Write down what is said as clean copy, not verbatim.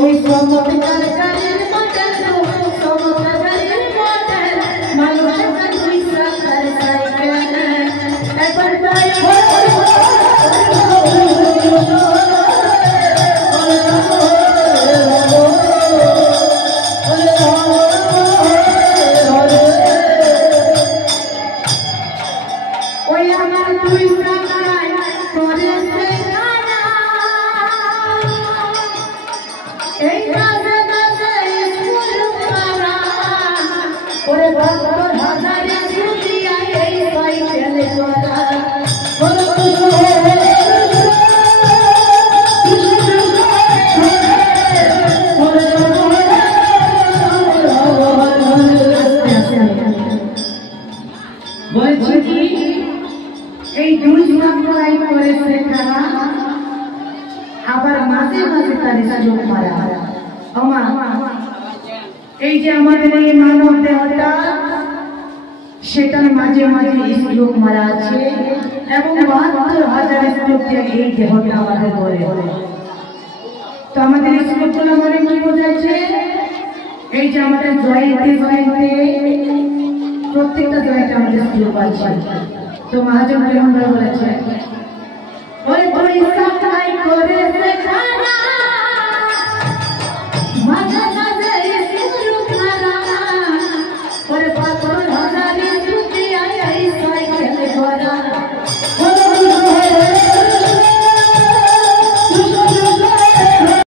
ওই চমৎকার গাড়ির মডেল চমৎকার গাড়ির মডেল মানুষের দুই চাকার সাইকেল একবার তাই ওই আমার দুই চাকায় করেছে গানা এই কাজে কাজে স্কুল পারা ওরে ভক্তর হাজারে ছুটিয়া এই সাইকেলে করা বলছি কি এই দুই চাকায় করেছে গানা আবার মাঝে মাঝে তার সুযোগ মারা আমা এই যে আমাদের এই মানব দেহটা সেটার মাঝে মাঝে স্ট্রোক মারা আছে এবং ৭২,০০০ স্ট্রোক দিয়ে এই দেহটা আমাদের করে তো আমাদের স্ট্রোক গুলো মানে কি বোঝাচ্ছে এই যে আমাদের জয়েন্টে জয়েন্টে প্রত্যেকটা জয়েন্টে আমাদের স্ট্রোক আছে তো মহাজন বলেছে ওই দুই চাকায় করেছে গানা